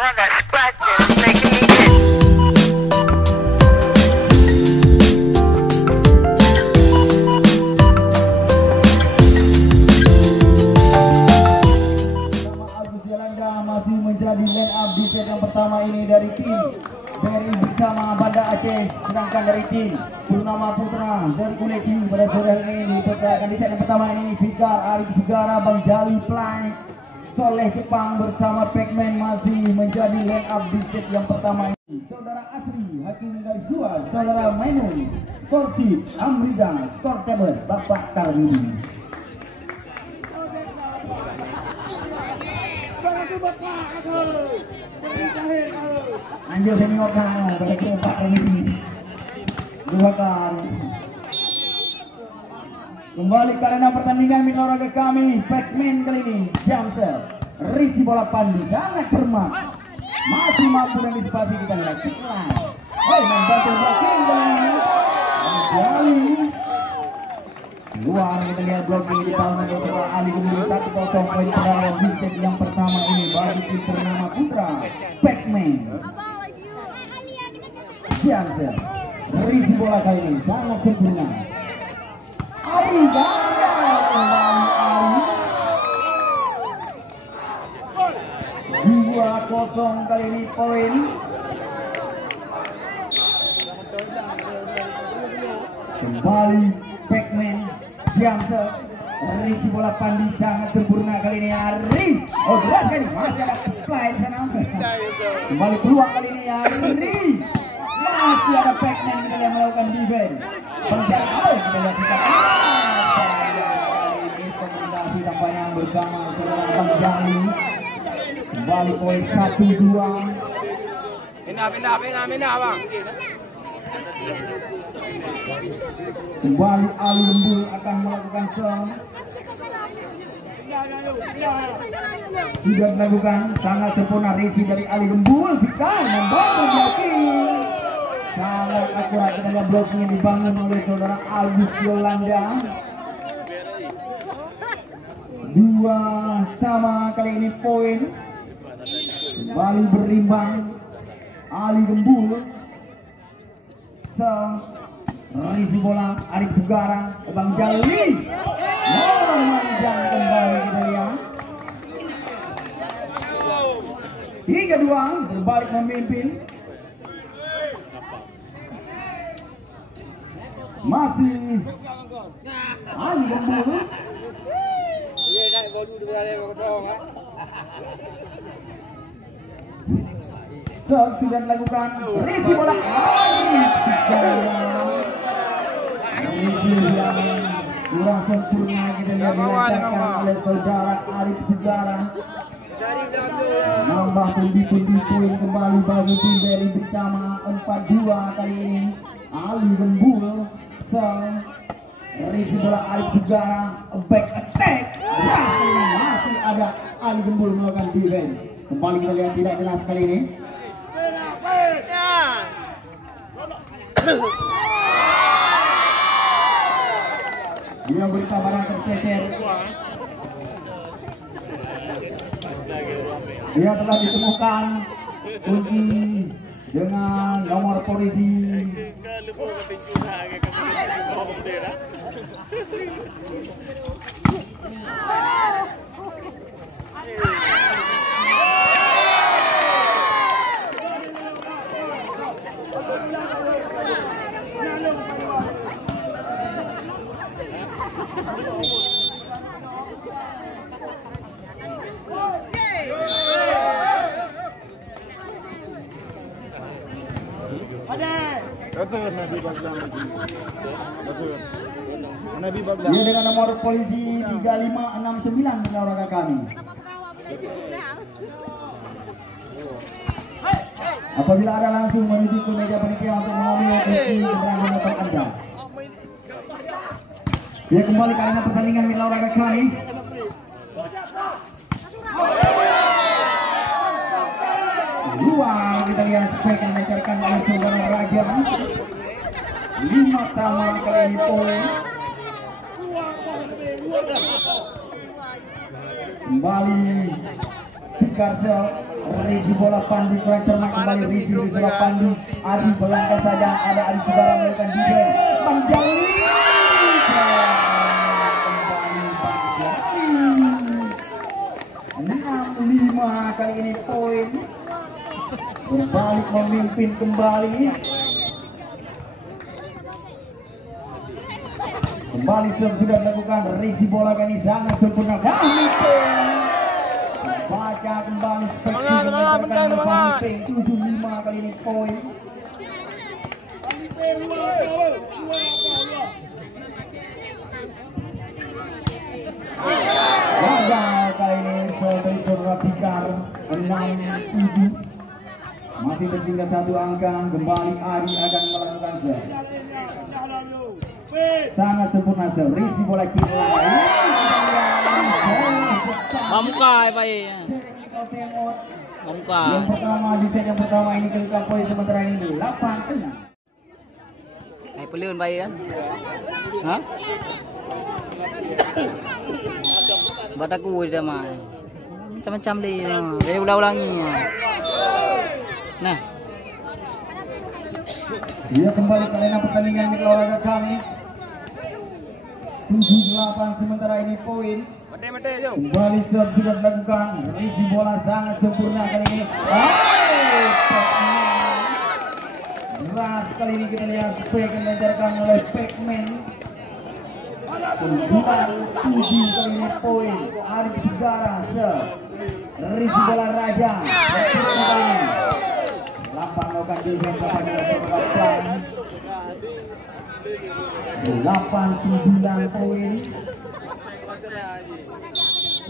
I got scratches making me itch. Masih menjadi line up di set yang pertama ini dari tim Berry bersama Banda Aceh, sedangkan dari tim Purnama Putra dari Kuleci pada sore ini diperkirakan di set yang pertama ini Fikar Arif Sugara, Bang Jali Play, Soleh Jepang bersama Pacman masih menjadi line up di set yang pertama ini. Saudara Asri Hakim garis 2, Saudara Mainun skor sheet, Amrida skor table Bapak Tarwini. Anjir senior kamu pada keempat ini 2 kali. Kembali ke arena pertandingan minor kami. Pacman kali ini Jamsel Risi bola Pandi sangat cermat, masih mampu dan disipasi. Kita lihat Ciklan membantu blocking kali Jali luar. Kita lihat blocking di tangan dari Ali kemudian 1-0 poin pada set yang pertama ini bagi tim Purnama Putra. Pacman Jamsel Risi bola kali ini sangat sempurna. Ali gagal kembali Ali 2-0 kali ini poin. Kembali Pacman Jamsel Risi bola Pandi sangat sempurna kali ini. Ari deras kali masih ada supply di sana. Kembali peluang kali ini Ari masih ada Pacman yang melakukan defense. Penjaga kita lihat kita ini rekomendasi tampaknya bersama saudara Bang Jali. Kembali poin 1-2. Pindah bang. Kembali Ali Lembul akan melakukan serang. Sudah dilakukan sangat sempurna Risi dari Ali Lembul. Fikar membantu blocking sangat akurat. Tenaga blocking yang dibangun oleh saudara Agus Yolanda. 2-2 kali ini poin. Kembali berimbang Ali Lembul. Risi bola Arif Sugara, Bang Jali memanjang kembali kita lihat 3-2 berbalik memimpin. Masih Ali Lembul. Sudah dilakukan Risi bola Risi yang kurang sempurna kita lihat dilancarkan oleh saudara Arif Sugara. Nambah pundi-pundi poin kembali bagi tim Berry bersama 4-2 kali ini. Ali Lembul Risi bola Arif Sugara back attack. Masih ada Ali Lembul melakukan defense. Kembali kita lihat tidak jelas kali ini. Dia berita barang tercecer. Dia telah ditemukan kunci dengan nomor polisi. Dia dengan nomor polisi 3569 menyarankan kami. Apabila ada langsung menuju ke meja panitia untuk mengambil kunci keberadaan motor Anda. Dia kembali ke arena pertandingan menyarankan kami. Luar kita lihat spek yang dilancarkan oleh saudara Raja. 5 sama kali ini poin. Kembali Fikar Regi bola Pandi kurang cermat kembali. Regi bola Pandi. Adi bayangkan saja ada Adi Sudara melakukan defense. Panjali. Kembali 6-5 kali ini poin. Berbalik memimpin kembali. Kembali sudah dilakukan. Regi bola kali ini sangat sempurna. Baca kembali seperti 7-5 kali ini poin. Gagal kali ini saudara Pikar 6-7. Masih tertinggal satu angka. Kembali Adi akan melakukan serve. Sangat sempurna serve. Risi bola kiri. Mamukay pa eh. Mamukay. Yang pertama di set yang pertama ini kedudukan poin sementara ini 8-6. Ay peliun pa yan. Ha? Ba't ako uwi naman? Macam-macam di. Kaya ulang-ulang niya. Nah. Dia kembali ke arena pertandingan milik olahraga kami. 7-8 sementara ini poin. Kembali serve sudah dilakukan. Risi bola sangat sempurna kali ini. Berat kali ini kita lihat spek yang dilancarkan oleh Pacman. 9-7 kali ini poin. Arif Sudara serve. Risi bola Raja. Lampang melakukan defense kepada Bapak. 8-9 poin.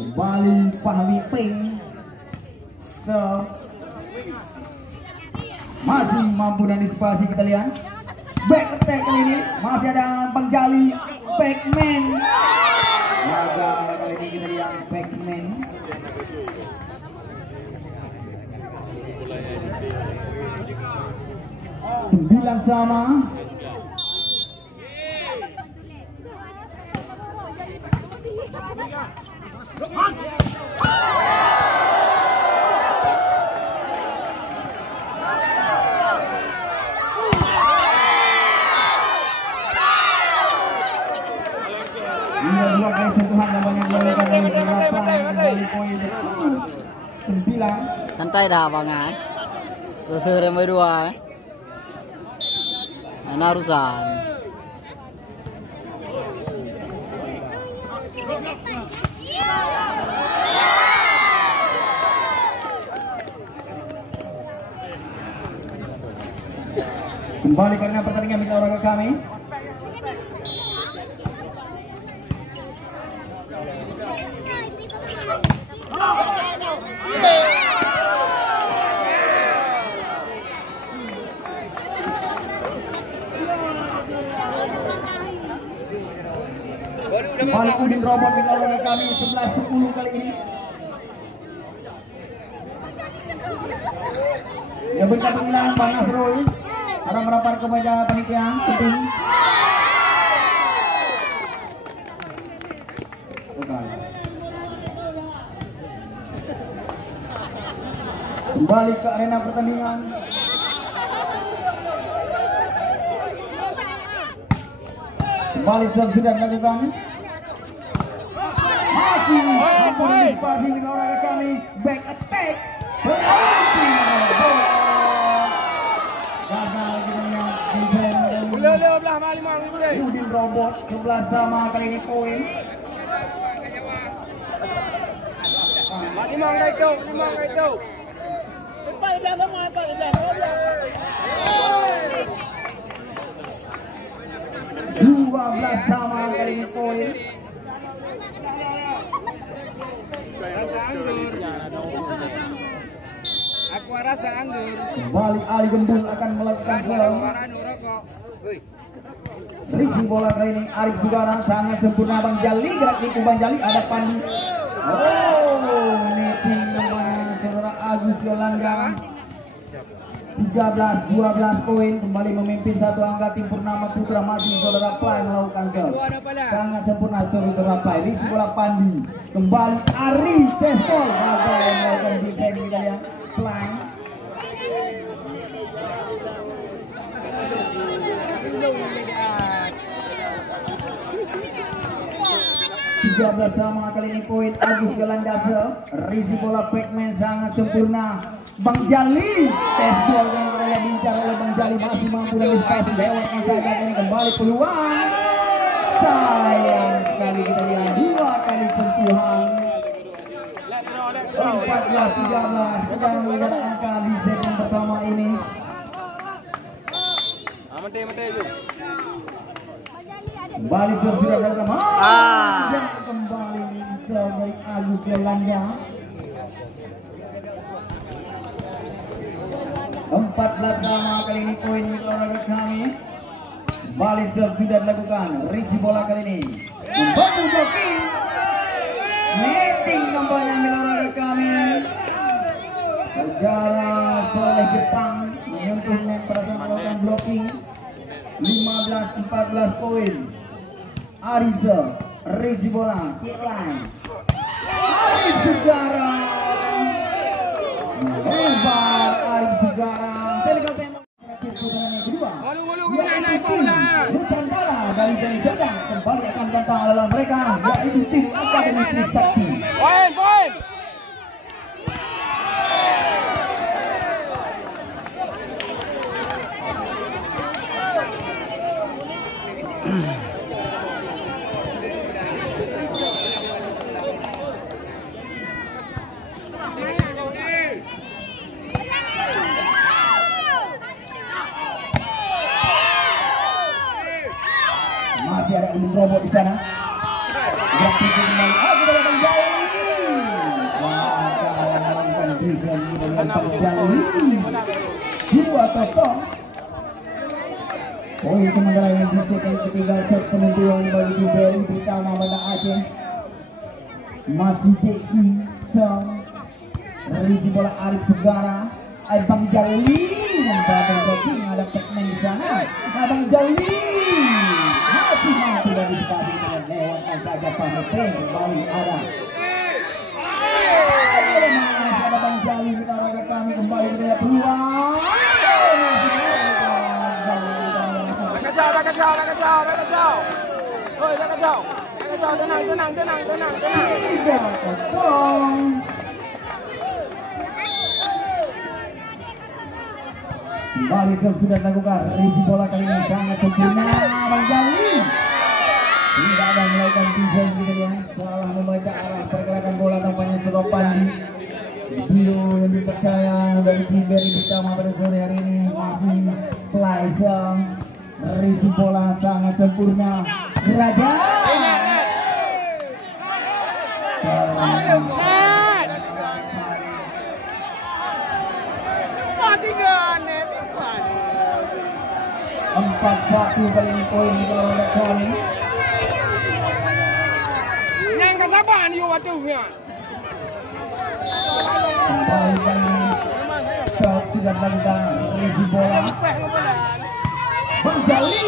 Kembali Fahmi Ping. Masih mampu dan disipasi kita lihat. Back attack kali ini. Masih ada Bang Jali. Backman. Gagal kali ini kita lihat Backman. Sembilan sama. Dua kali sentuhan yang banyak dilakukan oleh kembali poin 9. Santai dah bangan. Terus remai dua. Narusan. Kembali karena pertandingan mitra olahraga kami. Kembali Udin robot mitra olahraga kami 11-10 kali ini. Ya bentar pemilihan Bang Nasrul. Ada merapat kepada panitia penting. Kembali ke arena pertandingan. Kembali sudah dilakukan. Masih partisipasi di olahraga kami. Back attack. Udin robot 11 sama kali ini poin. Limang itu. Cepat dia semua, Pak. Dia. 12 sama kali ini poin. Aku rasa anggur. Kembali Ali Gembul akan melakukan gol. Risi bola kali ini Arif Sudara sangat sempurna. Bang Jali gerak itu Bang Jali ada Pandi. Oh, netting namanya saudara Agus Yolanda. 13-12 poin kembali memimpin satu angka tim Purnama Putra masih saudara Play melakukan gol. Sangat sempurna saudara Play. Risi bola Pandi. Kembali Ari Testol gagal melakukan defense kita ya. Fly. Tiga belas sama kali ini poin Agus Galandasa. Risi bola backman sangat sempurna. Bang Jali tes gol yang diincar oleh Bang Jali masih mampu dari spasi lewatkan saja ini kembali peluang. Sayang sekali kita lihat dua kali sentuhan. 14-13 kita melihat angka di set yang pertama ini. Kembali sudah dilakukan. Kembali dari Agus Galanda. 14 sama kali ini poin olahraga kami. Kembali sudah dilakukan. Risi bola kali ini membantu blocking. Netting nampaknya olahraga kami. Negara oleh Jepang menyentuh net pada saat melakukan blocking. 15-14 poin. Ariza, risi bola, Kilan, Arif Sugara, lebar Arif Sugara. Telegram tembak putaran yang kedua. Nusantara dari Jani Jadang kembali akan datang dalam mereka, yaitu tim Akademi Trisakti. Poin. Masih ada Ulung Robot di sana. Berarti kembali Agus Bang Jali. Dua total. Poin sementara yang dicetak ketiga set penentuan bagi tim BRI Britama Banda Aceh. Masih Deki Sang. Risi bola Arif Sugara. Bang Jali membantu blocking, ada Pekmen di sana. Bang Jali masih mampu dari sepatu lewatkan saja Pamete kembali ada. Ada Bang Jali kita olahraga kami kembali dari peluang. Kacau. Oi, kacau. Tenang. Kembali sudah dilakukan. Risi bola kali ini sangat sempurna. Bang Jali tidak ada melakukan defense gitu ya. Salah membaca arah pergerakan bola tampaknya seropan di video yang dipercaya dari tim BRI Britama pada sore hari ini. Masih Plaisang. Risi bola sangat sempurna. Derajat. Empat satu kali ini poin kalau ada kali. Nang kata apa ni waktu ni? Kembali kali ini shot sudah dilakukan. Risi bola. Bang Jali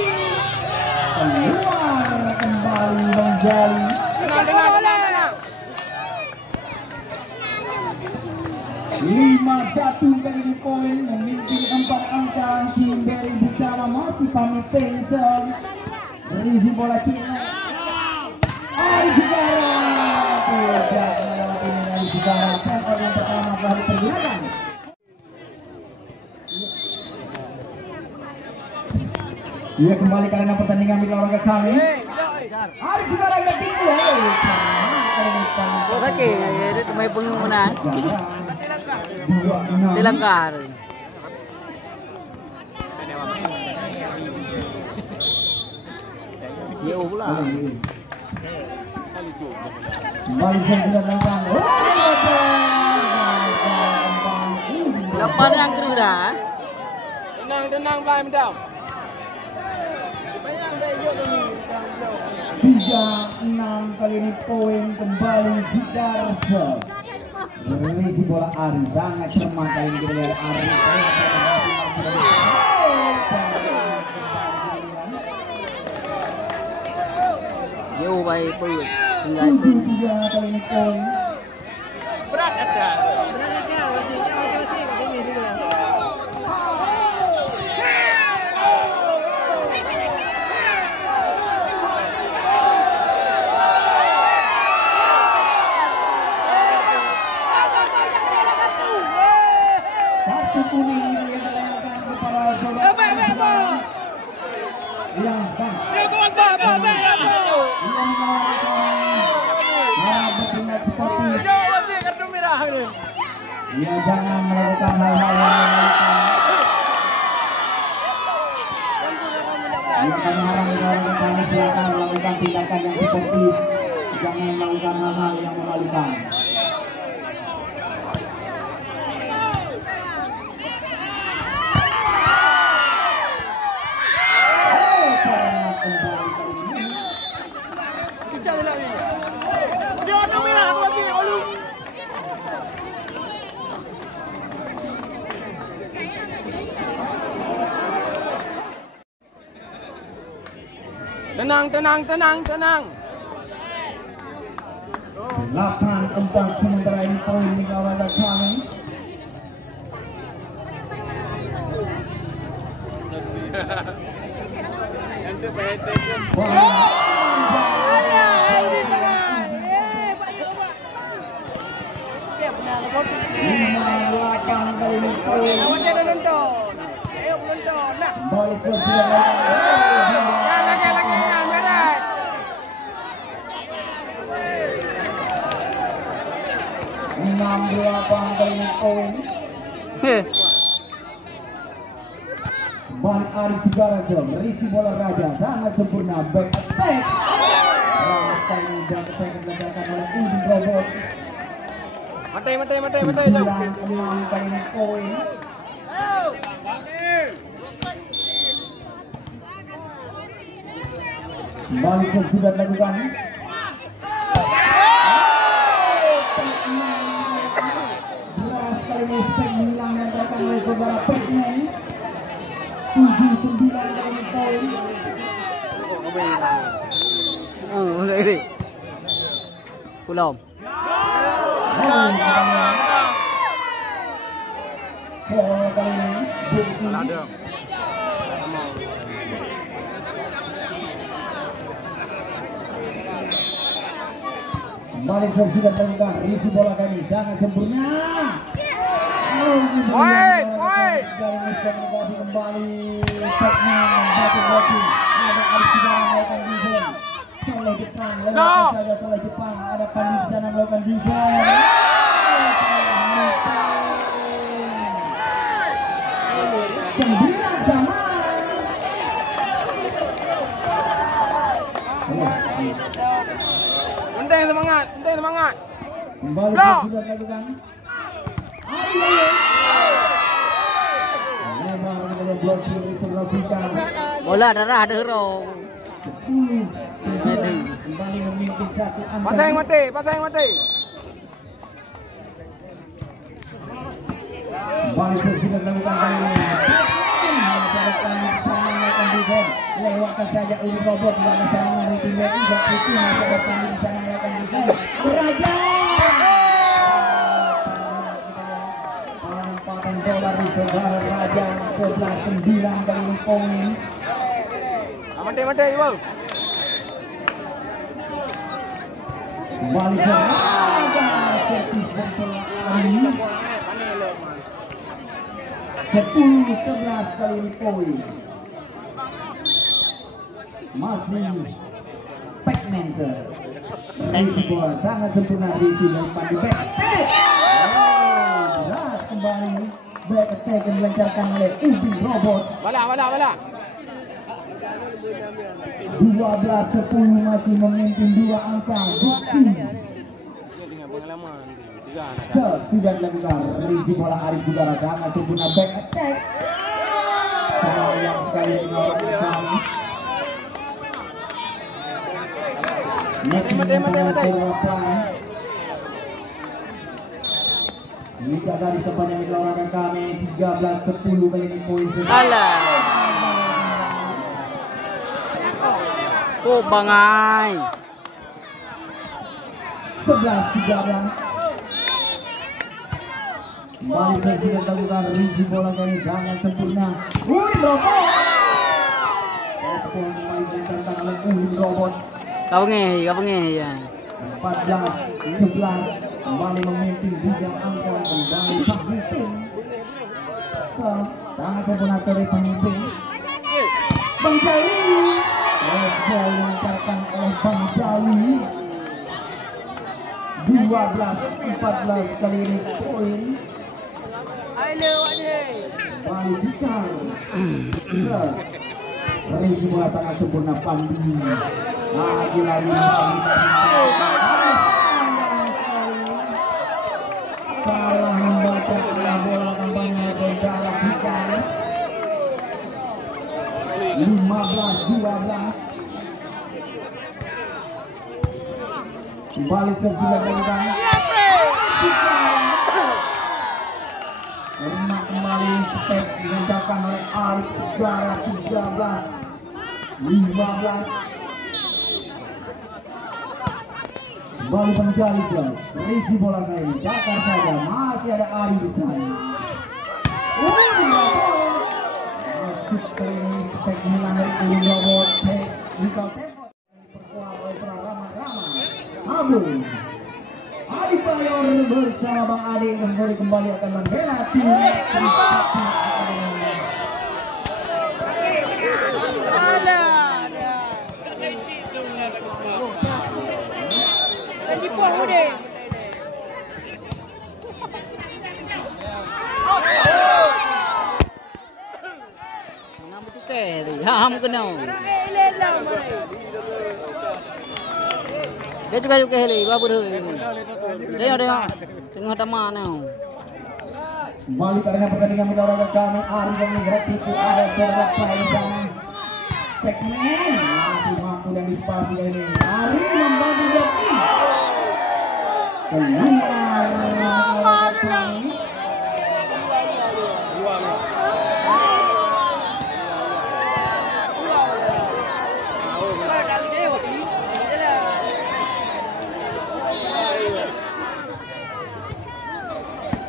keluar kembali Bang Jali. Tenang. 5-1 kali ini poin memimpin 4 angka tim BRI Britama masih pamit Tensen. Risi bola Cina. Arif Sugara tidak melewati Arif Sugara. Tempat yang pertama telah dipergunakan. Ia kembali karena pertandingan di olahraga kami. Arif Sugara yang tinggi. Oke, itu cuma pengumuman. Dilanggar. Ya pula. Kembali sudah dilakukan. Lapan yang kedua. Tenang, Bang Medam. 3-6 kali ini poin kembali di Darsa. Risi bola Ari sangat cermat kali ini kita lihat Ari. Jauh baik poin. 7-3 kali ini poin. Berat ada. kartu kuning yang dilayangkan kepada saudara. Yang kan. Ia bertindak seperti. Ia jangan melakukan hal-hal yang akan haram kami silakan melakukan tindakan yang seperti jangan melakukan hal-hal yang memalukan. Tenang. 8-4 sementara ini poin di kawan kami. Balik ke Balik Arif Sugarajo, merisi bola Raja, sangat sempurna, back attack. Kali ini dan attack dilakukan oleh Udin Robot. Mati. Jauh. Kali ini poin. Balik sudah dilakukan. Kali ini spek hilang yang datang oleh saudara Pekmen. 7-9 kali poin. Ini. Belum. Kali ini Ada. balik sudah dilakukan. Risi bola kali sangat sempurna. Oi. Kembali Pekmen membantu ada Arif Sugarajo melakukan defense. Soleh Jepang lewat saja Soleh Jepang, ada Pandi di sana melakukan defense. Sembilan sama. Undang semangat. Kembali sudah dilakukan. Bola darah ada hero. Kembali memimpin satu angka. Pasang mati. Kembali sudah dilakukan kali ini. Lewatkan saja Udin Robot di mana serangan dari tim BRI. Tidak itu masih ada Pandi di sana melakukan defense. Raja. Dolar di saudara Raja 11-9 kali ini poin. Mati bang. Kembali ke Raja servis bola ini 10-11 kali ini poin. Masih Pekmen ke bola sangat sempurna di sini Pandi back. Kembali back attack yang dilancarkan oleh Udin Robot. Bala. 12-10 masih memimpin 2 angka. Sudah dilakukan risi bola Arif Sugarajo sangat sempurna back attack. Sayang sekali melawan. Ini jaga di sepanjang olahraga kami 13-10 kali ini poin. Alah. Oh bangai. 11-13. Kembali presiden lakukan risi bola kali sangat sempurna. Udin Robot. Respon kembali ditentang oleh Udin Robot. Kau pengen ya. 14-11 kembali memimpin 3 angka kembali Pak Husin. ataupun dari pemimpin. Bang Jali dilancarkan oleh Bang Jali. 12-14 kali ini poin. Balikan. Regi bola sangat sempurna Pandi. Lagi-lagi salah membaca bola kampanye berdarah Bikan. 15-12. Balik ke juga dengan Remak kembali step dilancarkan oleh Arif Segara 13-15. Kembali menjadi Risi bola kali ini dakar saja, masih ada Ari di sana. Masuk ke ini step menang dari Uli Robot Technical Tempo diperkuat oleh Rama Abu Adi Payor bersama Bang Adi kembali akan membela tim. Ham kenal. Dia juga heli, babu heli. Dia ada tengah taman now. Kembali karena pertandingan olahraga kami Ari dan Grati itu ada serak saya Cekmen masih mampu dan dispasi ini. Ari membantu Grati. Keluar olahraga kami.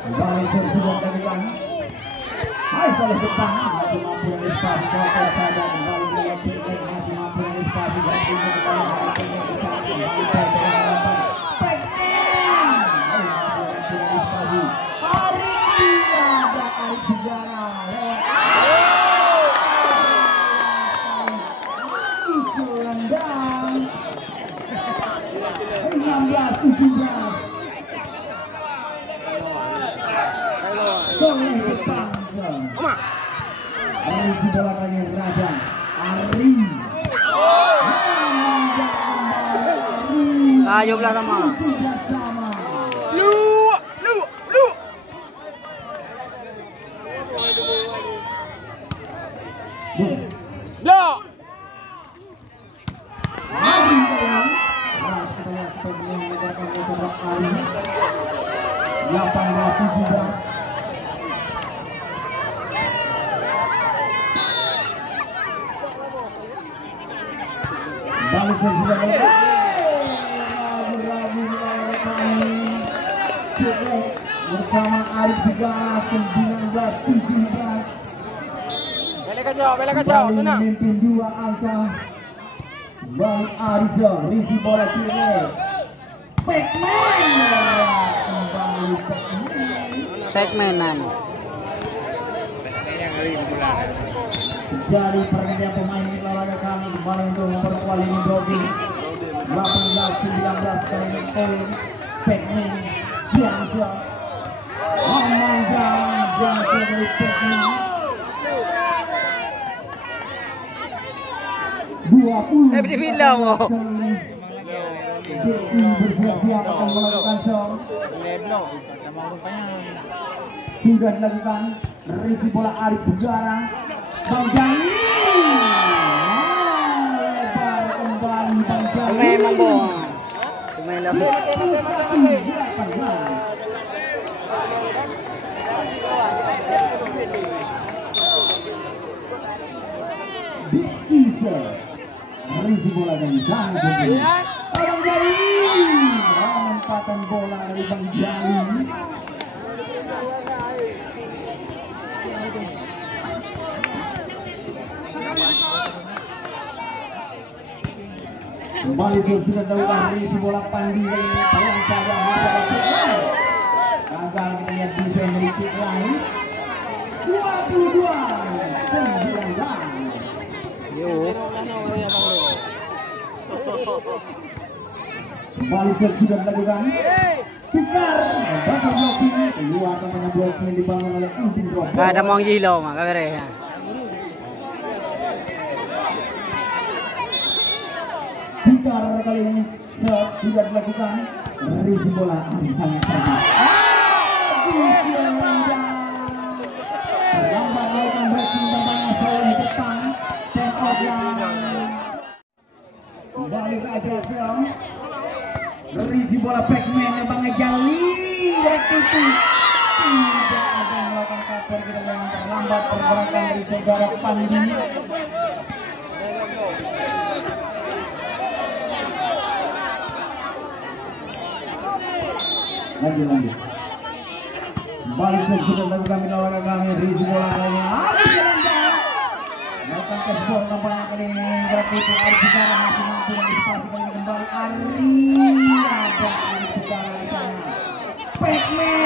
Kembali berjuang dari kami. Hai salah depan masih mampu yang dispasi kotor saja kembali melihat tim masih mampu yang dispasi dan tim kembali Dari bola kali Raja Ari. Ayo belah sama. Lu. Lo. Ari. Balik ke juga bersama Arif juga 19-17. Bela kacau, tenang. Memimpin 2 angka. Bang Arif Risi bola kiri. Pacman kembali Pacmanan. Jadi pergantian pemain di olahraga kami kembali untuk memperkuat lini blocking 18-19 kali ini poin Pacman Jansa Jansa dari Pacman 20 di film bersiap-siap akan melakukan show. Sudah dilakukan Risi bola Arif Bugara Bang Jani lebar kembali Bang Jani Memang bohong. Pemain lagi. Big Teaser Risi bola dan Jani Bang Jani lompatan bola dari Bang Jani. Kembali sudah dilakukan Risi bola Pandi kali ini pelan saja gagal kita lihat defense dari kick lain 22 Kembali sudah dilakukan. Tukar. Bakal blocking. Keluar namanya blocking dibangun oleh Udin Robo. Gak ada mau gilo mah kagak ya. Tukar kali ini sudah dilakukan. Risi bola sangat cermat. Lambat melakukan breaking tampaknya Soleh depan. Take off yang kembali ke Ajrasel. Risi bola backman yang Bang Jali. Waktu itu tidak ada yang melakukan cover, kita yang terlambat pergerakan dari saudara Pandi. Lanjut. Kembali sudah dilakukan melawan kami Risi bola lainnya. Melakukan cashball tampaknya kali ini. Berarti itu Ari Bigara masih mampu mengantisipasi kali ini kembali. Ari ada Ari Bigara di sana. Pac-Man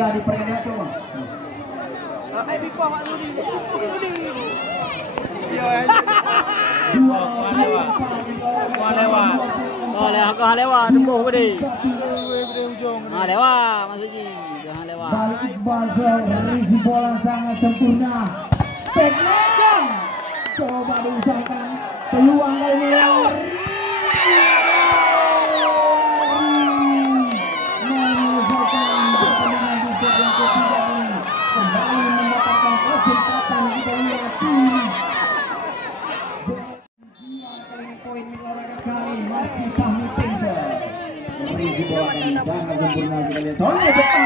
jadi pertandingan coba. Lewat tembuh gede. Lewat maksudnya. Jangan lewat. Balik Iqbal Risi bola sangat sempurna. Backman coba diusahakan peluang kali ini. Menyelesaikan pertandingan di set yang ketiga ini. Kembali mendapatkan kesempatan kita lihat ini. Poin olahraga kali masih Fahmi Pinter. Risi bola kali sangat sempurna kita lihat. Soleh depan.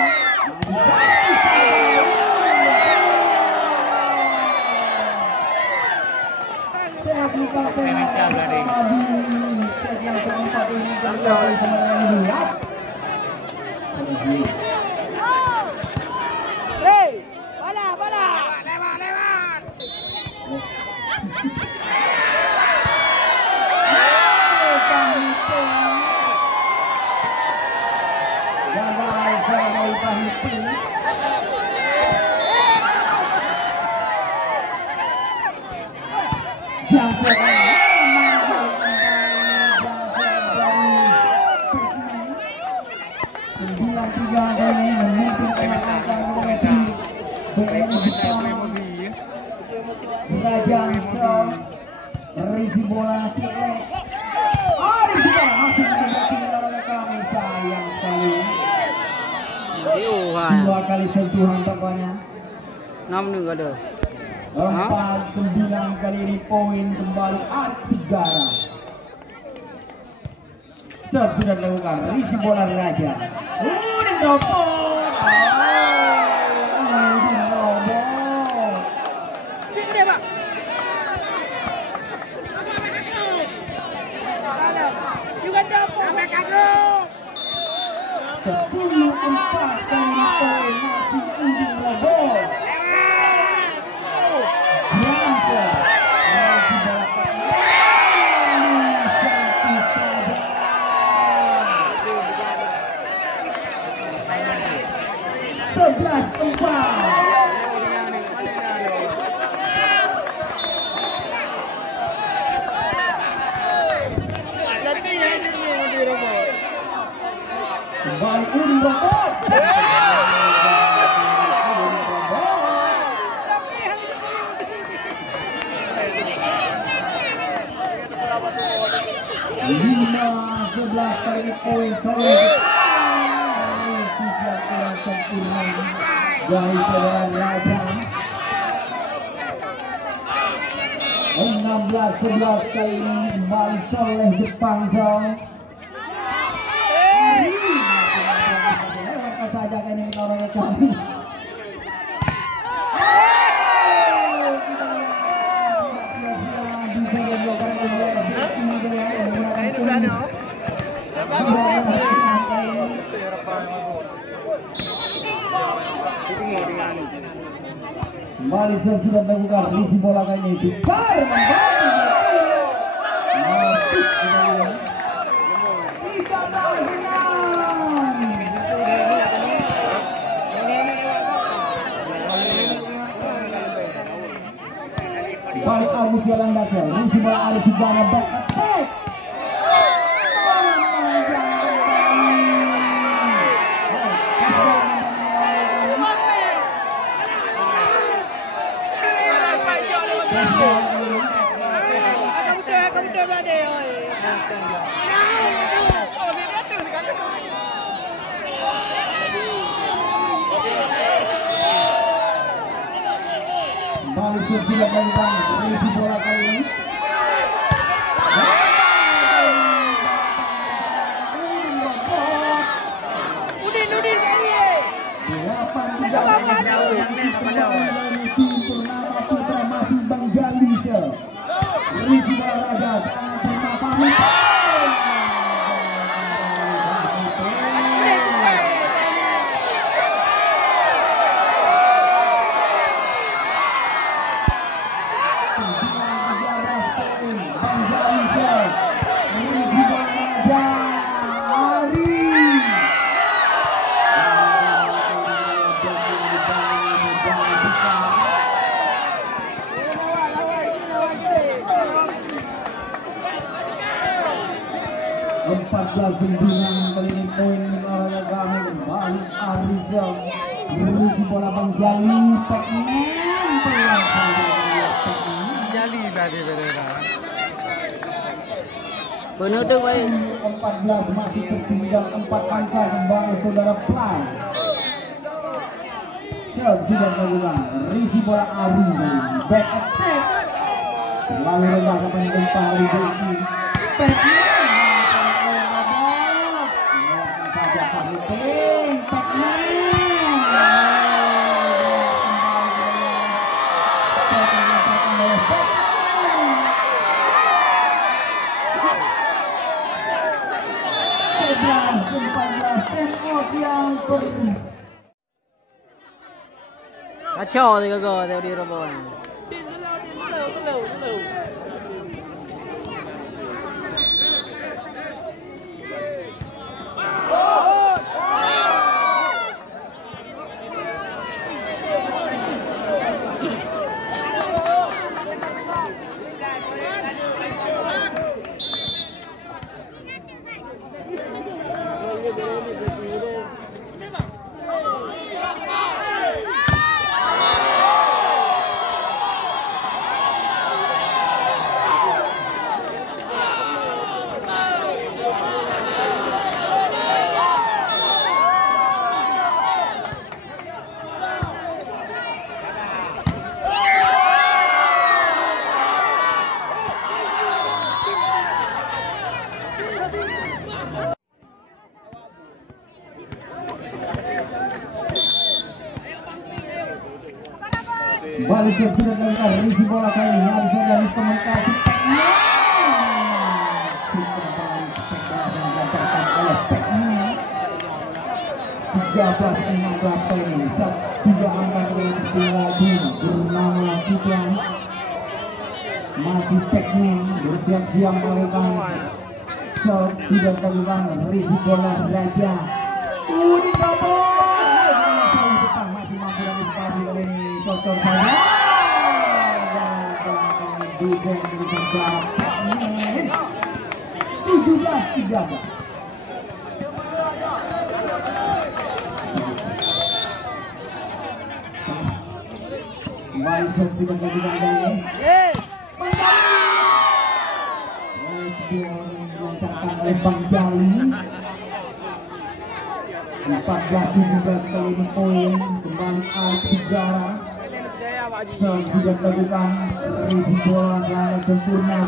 Risi bola cilek. Risi bola masih menjadi olahraga kami, sayang sekali. Dua kali sentuhan tampaknya. 6 ada. 4-9 kali ini poin kembali Ari Bigara. Sudah dilakukan Risi bola Raja. Udin Robo. Kembali Udin Robo. Lima 11 kali poin Soleh. Sejak yang sempurna dari saudara Raja. 16-11 kali ini kembali Soleh Jepang zone. Lewat saja kan ini olahraga kami. Kembali sudah dilakukan Risi bola kali ini. Tukar kembali. Balik Agus jalan dasar. Risi bola Arif Sugana back attack. Balik sudah dilakukan. Risi bola kali ini. Masih Bang Jali Risi bola raja. Bimbingan kali ini poin oleh kami balik Arizal. Risi bola Bang Jali Jali tadi berbeda. Benar tu baik. 14 masih tertinggal 4 angka kembali saudara Play. Serve sudah dilakukan. Risi bola Arizal back attack. Lalu rendah ke penyelenggara Arizal ini. Kacau dia gagal dia di robohan. Balik ke sudah dilakukan. Risi bola kali ini harus dari komunikasi masih Pekmen bersiap-siap melakukan shot tidak dilakukan. Risi bola raja masih mampu dari sekali kali ini cocok saja. Dugaan bekerja 17-13. Kembali sudah dilakukan kali dilancarkan oleh Bang Jali. 14-17 kali ini poin kembali Al-Tijara. Sudah dilakukan Risi bola sangat sempurna.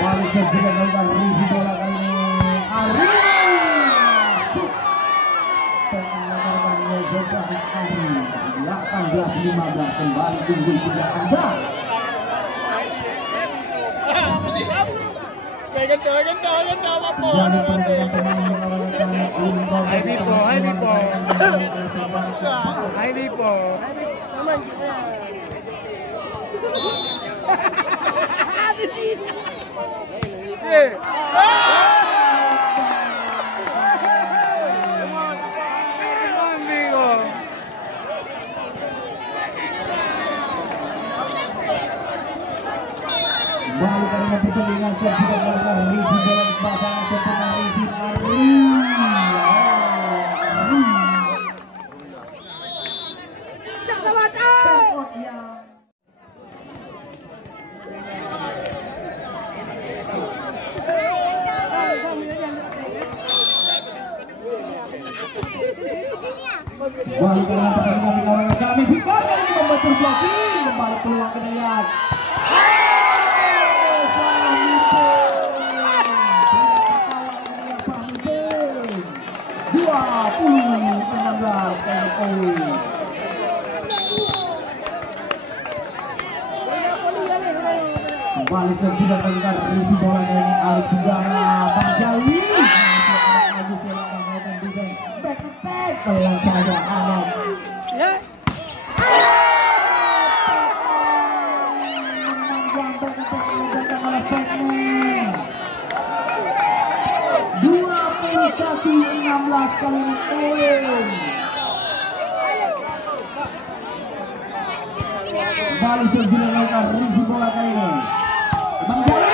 Balik sudah dilakukan Risi bola kali ini Arif. Pengajaran Yogyakarta Arif 18-15 kembali unggul sudah Anda. Hai Bipo. Baru karena pertandingan siap sudah melakukan risi bola di pasangan sempurna Risi Ari. Baru karena pertandingan di lawan kami Fikar yang membantu Fahmi kembali peluang kenayat. 16 kembali sudah melakukan review bola kali ini Alif Sugara Bang Jawi back attack pelan saja Ahmad kaki 16 kali poin. Balik sudah melakukan review bola kali ini. Bang Jali.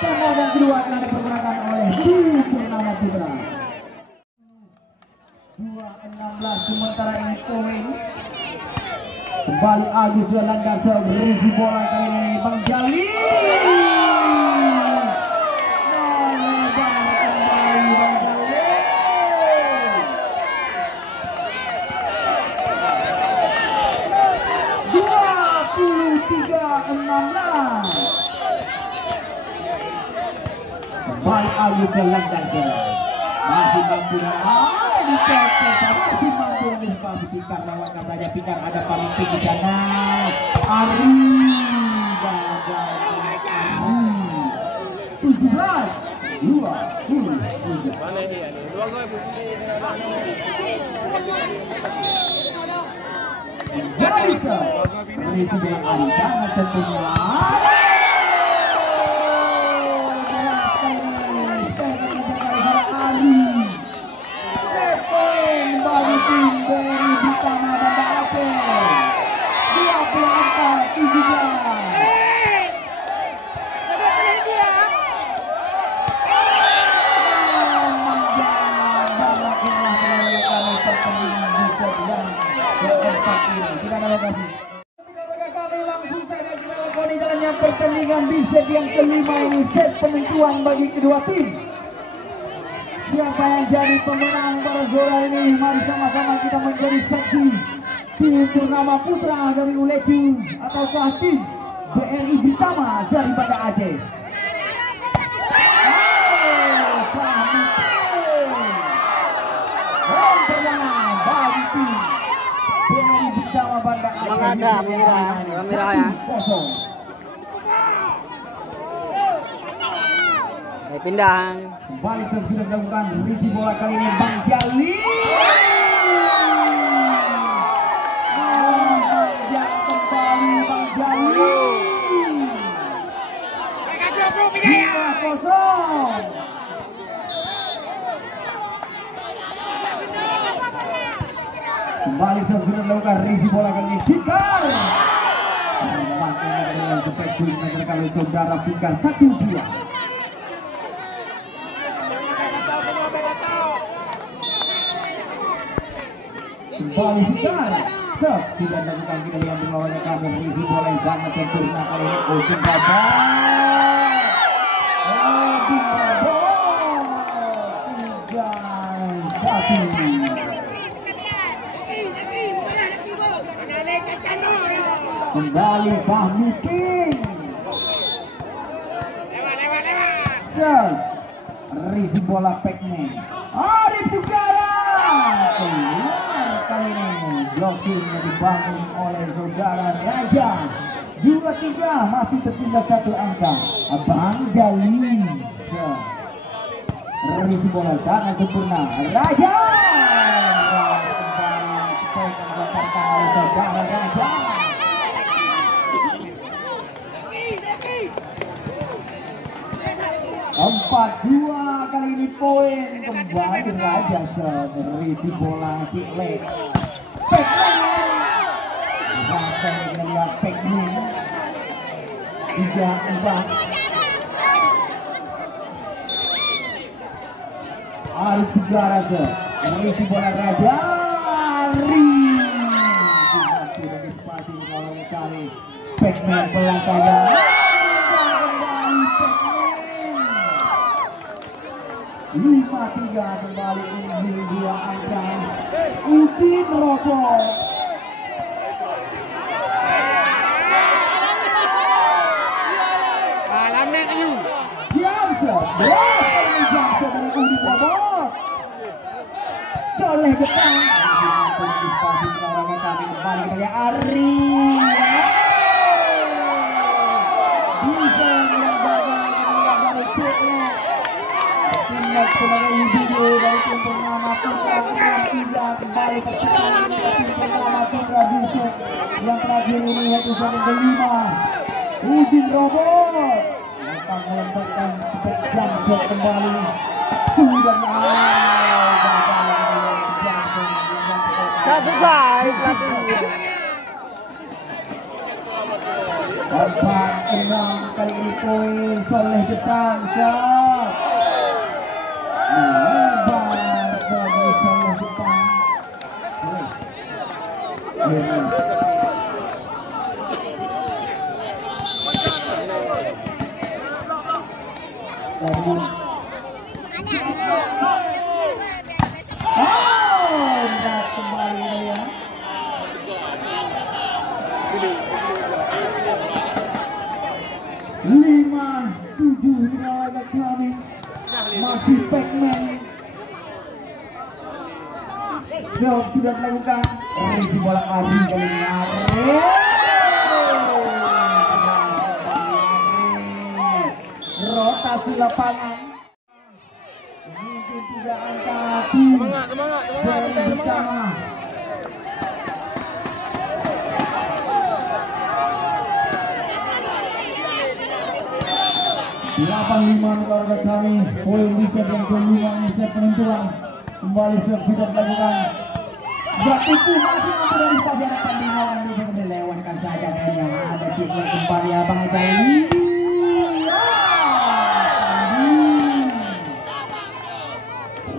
Tendangan kedua akan dipergunakan oleh Purnama Putra. 2-16 sementara ini poin. Kembali Agus Yolanda review bola kali ini Bang Jali. Kembali Bang Jali. 23-16. Kembali Agus Yolanda masih mampu masih mampu menyebabkan Pikar lewat katanya Pikar ada paling tinggi sana Ari gagal 17-23 Galita Presiden Ari sangat tentunya bagi tim dari Bintama Banda Aceh 24-17 pertandingan di set yang kelima ini set penentuan bagi kedua tim. Siapa yang jadi pemenang pada sore ini? Mari sama-sama kita menjadi saksi. Tim Purnama Putra dari Ulecu ataukah tim BRI Bintama dari Banda Aceh? Perlahan bagi tim BRI Bintama Banda Aceh. Ada merah ya. Pindah. Kembali sudah dilakukan review bola kali ini Bang Jali. Kembali Bang Jali. 2-0. Kembali sudah dilakukan review bola kali ini Fikar. Makin dengan sampai 2 meter kalau saudara Fikar 1-2. Kembali Fikar sudah melakukan kita yang berlawannya kami review bola yang sangat sempurna kali ini Ujung Baba kembali Fahmi King review bola Pekmen Arif Sugara kali ini blocking dibangun oleh saudara Raja 2-3 masih tertinggal 1 angka Abang Jali review bola sangat sempurna Raja kembali saudara Raja. 4-2 kali ini poin kembali Raja berisi bola Cikle. Raja melihat Pekmin 3-4. Arif juga Raja berisi bola Raja. Sudah dispasi melawan kali Pekmin pelan saja. 5-3 kembali unggul 2 angka Udin Robo. Alamnya kayu. Jamsa dari Udin Robo. Soleh depan. Kami kembali kepada Ari. Bisa mendapatkan dari Cikle. Sebagai video dari tim bernama Putra tidak kembali ke tim bernama Putra Busuk. Yang terakhir ini yaitu yang kelima Udin Robot datang melemparkan jam shot kembali sudah Tak baik pelatih. 4-6 kali ini poin Soleh Jepang shot. Lebar bagi Soleh Jepang. Berat kembali ya. Lima tujuh hingga kami masih Pekmen. Job sudah dilakukan. Risi bola Ari kali ini. Rotasi lapangan. Mungkin tidak angka. Semangat. Bersama. Delapan lima keluarga kami. Poin wicket yang kelima set penentuan. Kembali sudah dilakukan. Berarti itu masih dari stadion pertandingan ini dilewatkan saja kayaknya. Ada Cikle kembali Abang Jali.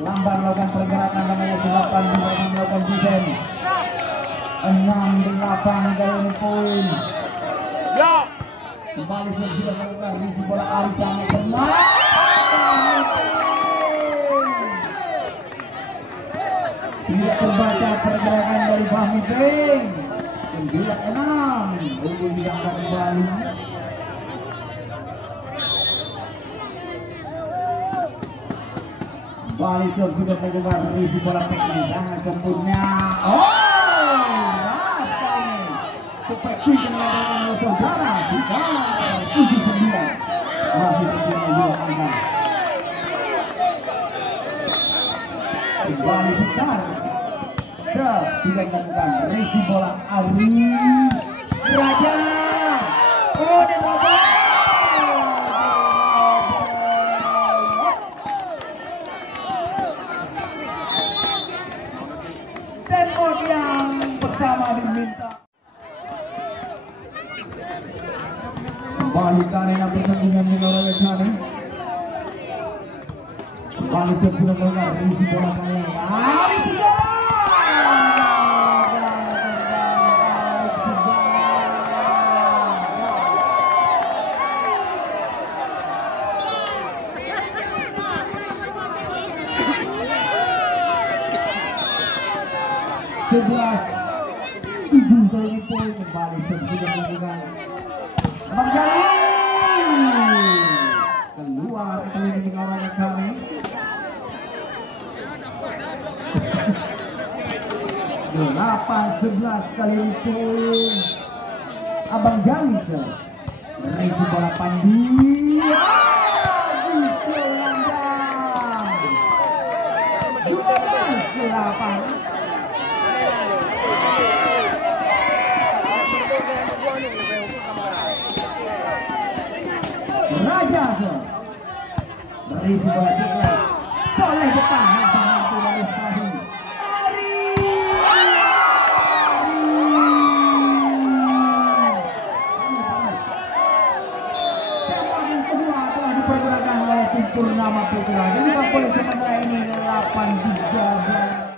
Lamban melakukan pergerakan namanya 8 melakukan defense. 6-8 kali ini poin. Ya. Kembali sudah melakukan risi bola Ari sangat benar. Tidak terbaca pergerakan dari Fahmi Peng. 9-6 unggul diangkat kembali. Kembali sudah melakukan risi bola Peng sangat sempurna. Rasa ini seperti dengan saudara di dalam 79 masih terjadi angka. Kembali besar tidak dilakukan risi bola Ari Raja. Dan Raja tembok yang pertama diminta. Kembali ke arena pertandingan negara kami. Kembali ke bola risi bola kali ini. Sebelas 7 kali itu kembali sudah melakukan Abang Jali keluar kali ini orang kami. 8-11 kali itu Abang Jali risi bola Pandi. Raja dari sebuah tiga boleh depan mampu dari Fahri. Tembakan kedua telah dipergunakan oleh tim Purnama Putra. Jadi Kapolri sementara ini 8-3.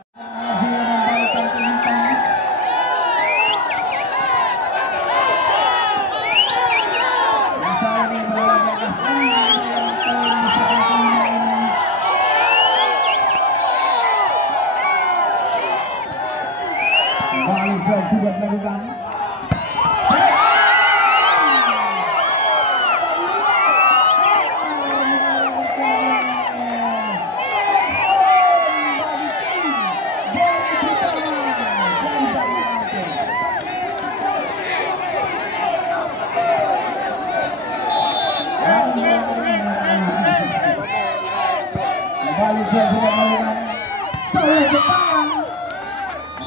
Balik juga dilakukan. Balik juga dilakukan. Oleh depan.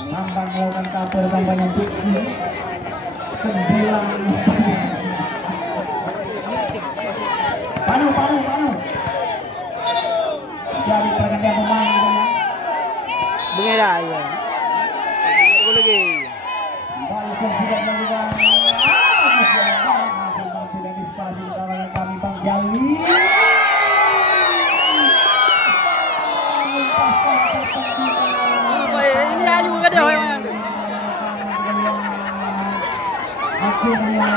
Lambang melakukan cover tampaknya Diki 9. Panu jadi pergantian pemain Bengera ya. Gol lagi. balik sudah melakukan masih dan dispasi kawangan kami Bang Jali. Ini aja juga ada. Akhirnya